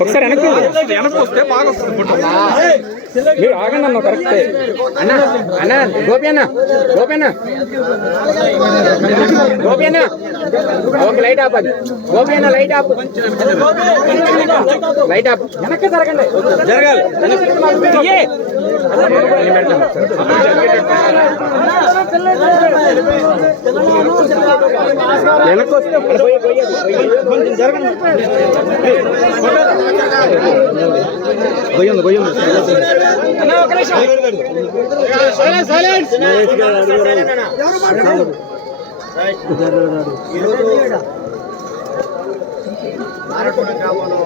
ఒకసారి ఆగండి మీరు ఆగండి అన్న కరెక్టే అన్న అన్న గోపి అన్న గోపి అన్న. గోపి అన్న. ఒక లైట్ ఆప్ అది. గోపి అన్న లైట్ ఆప్ లైట్ ఆప్ వెనక్కి జరగండి. జరగాలి. వెనక్కి వస్తే పోయి పోయి కొంచెం జరగండి గొయ్యండి గొయ్యండి ఈరోజు గ్రామంలో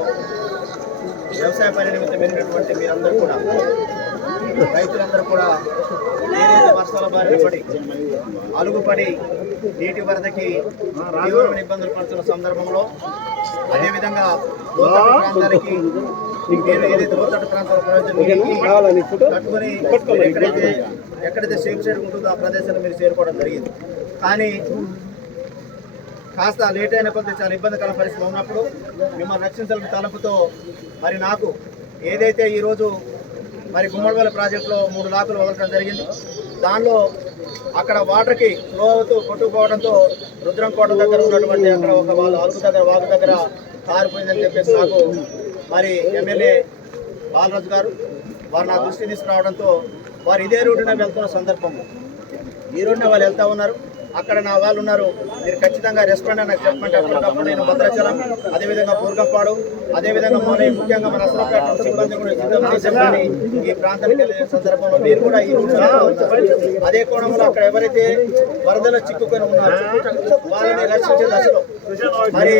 వ్యవసాయ పని నిమిత్తం వెళ్ళినటువంటి మీరందరూ కూడా రైతులందరూ కూడా ఏదైతే వర్షాల బారిన పడి అలుగుపడి నీటి వరదకి తీవ్రమైన ఇబ్బందులు పడుతున్న సందర్భంలో అదేవిధంగా లోతట్టు ప్రాంతానికి ఏదైతే లోతట్టు ప్రాంతాల మీరు ఎక్కడైతే ఎక్కడైతే సేఫ్ సైడ్ ఉంటుందో ఆ ప్రదేశాన్ని మీరు చేరుకోవడం జరిగింది. కానీ కాస్త లేట్ అయిన కొద్ది చాలా ఇబ్బందికర పరిస్థితి ఉన్నప్పుడు మిమ్మల్ని రక్షించాలని తలపుతో మరి నాకు ఏదైతే ఈరోజు మరి గుమ్మడిపల్లి ప్రాజెక్టులో మూడు లాకులు వదలడం జరిగింది దానిలో అక్కడ వాటర్కి ఫ్లో అవుతూ కొట్టుకుపోవడంతో రుద్రంకోట దగ్గర ఉన్నటువంటి అక్కడ ఒక వాళ్ళు అలుగు దగ్గర వాగు దగ్గర కారిపోయిందని చెప్పేసి నాకు మరి ఎమ్మెల్యే బాలరాజు గారు వారు నా దృష్టి తీసుకురావడంతో వారు ఇదే రూటున వెళ్తున్న సందర్భం ఈ రోజున వాళ్ళు వెళ్తూ ఉన్నారు. అక్కడ నా వాళ్ళు ఉన్నారు. మీరు ఖచ్చితంగా రెస్టారెంట్ నాకు చెప్పమంటే అప్పటికప్పుడు నేను భద్రాచలం అదేవిధంగా పూర్గంపాడు అదేవిధంగా మన ముఖ్యంగా మన అసలుపేట సిబ్బంది కూడా సిద్ధం ఈ ప్రాంతానికి వెళ్ళే సందర్భంలో మీరు కూడా ఈ అదే కోణంలో అక్కడ ఎవరైతే వరదలో చిక్కుకొని ఉన్నారో వాళ్ళని రక్షించే దశలో మరి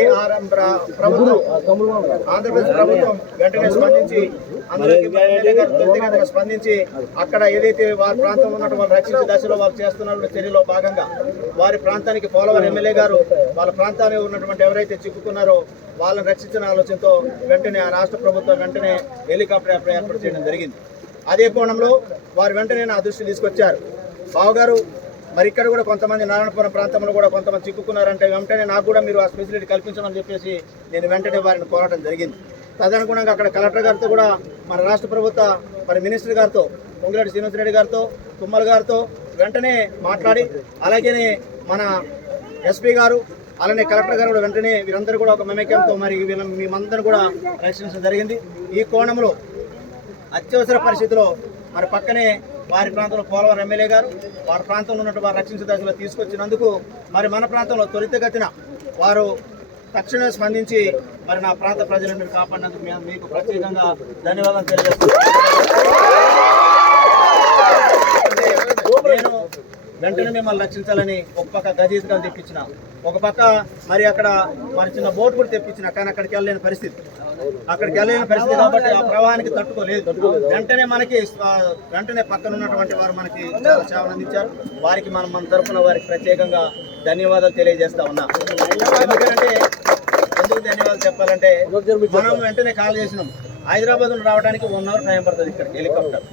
ప్రభుత్వం ఆంధ్రప్రదేశ్ ప్రభుత్వం వెంటనే స్పందించి అందరికీ స్పందించి అక్కడ ఏదైతే వారి ప్రాంతంలో ఉన్నట్టు వాళ్ళు రక్షించే దశలో వాళ్ళు చేస్తున్న చర్యలో భాగంగా వారి ప్రాంతానికి పోలవరం ఎమ్మెల్యే గారు వాళ్ళ ప్రాంతానికి ఉన్నటువంటి ఎవరైతే చిక్కుకున్నారో వాళ్ళని రక్షించిన ఆలోచనతో వెంటనే ఆ రాష్ట్ర ప్రభుత్వం వెంటనే హెలికాప్టర్ ఏర్పాటు చేయడం జరిగింది. అదే కోణంలో వారు వెంటనే నా దృష్టి తీసుకొచ్చారు. బావగారు మరి ఇక్కడ కూడా కొంతమంది నారాయణపురం ప్రాంతంలో కూడా కొంతమంది చిక్కుకున్నారంటే వెంటనే నాకు కూడా మీరు ఆ ఫెసిలిటీ కల్పించమని చెప్పేసి నేను వెంటనే వారిని కోరటం జరిగింది. తదనుగుణంగా అక్కడ కలెక్టర్ గారితో కూడా మన రాష్ట్ర ప్రభుత్వ మరి మినిస్టర్ గారితో పొంగిరెడ్డి శ్రీనివాస్ రెడ్డి గారితో తుమ్మల గారితో వెంటనే మాట్లాడి అలాగే మన ఎస్పీ గారు అలానే కలెక్టర్ గారు కూడా వెంటనే వీరందరూ కూడా ఒక మమేక్యంతో మరి వీళ్ళని మేమందరూ కూడా రక్షించడం జరిగింది. ఈ కోణంలో అత్యవసర పరిస్థితిలో మరి పక్కనే వారి ప్రాంతంలో పోలవరం ఎమ్మెల్యే గారు వారి ప్రాంతంలో ఉన్నట్టు వారు రక్షించే దశలో తీసుకొచ్చినందుకు మరి మన ప్రాంతంలో త్వరితగతిన వారు తక్షణమే స్పందించి మరి నా ప్రాంత ప్రజలందరూ కాపాడినందుకు మేము మీకు ప్రత్యేకంగా ధన్యవాదాలు తెలియజేస్తున్నాను నేను వెంటనే మిమ్మల్ని రక్షించాలని ఒక పక్క గజీతకాలు తెప్పించిన ఒక పక్క మరి అక్కడ మరి చిన్న బోట్ కూడా తెప్పించిన కానీ అక్కడికి వెళ్ళలేని పరిస్థితి. అక్కడికి వెళ్ళలేని పరిస్థితి కాబట్టి ఆ ప్రవాహానికి తట్టుకోలేదు. వెంటనే మనకి వెంటనే పక్కన ఉన్నటువంటి వారు మనకి చాలా సేవలు అందించారు. వారికి మనం మన తరఫున వారికి ప్రత్యేకంగా ధన్యవాదాలు తెలియజేస్తా ఉన్నా. ఎందుకంటే ఎందుకు ధన్యవాదాలు చెప్పాలంటే మనం వెంటనే కాల్ చేసినాం. హైదరాబాద్ నుండి రావడానికి వన్ అవర్ టైం పడుతుంది ఇక్కడికి హెలికాప్టర్.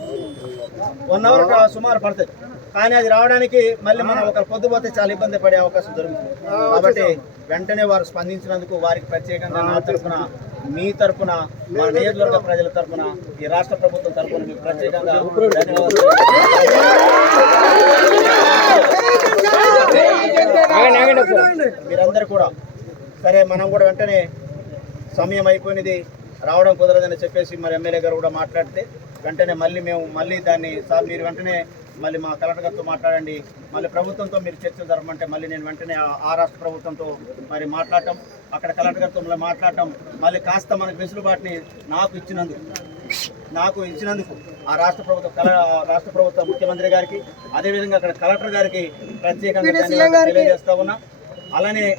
వన్ అవర్ సుమారు పడుతుంది. కానీ అది రావడానికి మళ్ళీ మనం ఒక పొద్దుపోతే చాలా ఇబ్బంది పడే అవకాశం జరుగుతుంది కాబట్టి వెంటనే వారు స్పందించినందుకు వారికి ప్రత్యేకంగా నా తరఫున మీ తరఫున మా నియోజకవర్గ ప్రజల తరఫున ఈ రాష్ట్ర ప్రభుత్వం తరఫున మీకు ప్రత్యేకంగా మీరందరూ కూడా సరే మనం కూడా వెంటనే సమయం అయిపోయినది రావడం కుదరదని చెప్పేసి మరి ఎమ్మెల్యే గారు కూడా మాట్లాడితే వెంటనే మళ్ళీ మేము మళ్ళీ దాన్ని సార్ మీరు వెంటనే మళ్ళీ మా కలెక్టర్ గారితో మాట్లాడండి. మళ్ళీ ప్రభుత్వంతో మీరు చర్చలు జరపమంటే మళ్ళీ నేను వెంటనే ఆ- రాష్ట్ర ప్రభుత్వంతో మరి మాట్లాడటం అక్కడ కలెక్టర్ గారితో మళ్ళీ మాట్లాడటం మళ్ళీ కాస్త మనకు వెసులుబాటుని నాకు ఇచ్చినందుకు నాకు ఇచ్చినందుకు ఆ రాష్ట్ర ప్రభుత్వ కల రాష్ట్ర ప్రభుత్వ ముఖ్యమంత్రి గారికి అదేవిధంగా అక్కడ కలెక్టర్ గారికి ప్రత్యేకంగా తెలియజేస్తా ఉన్నా. అలానే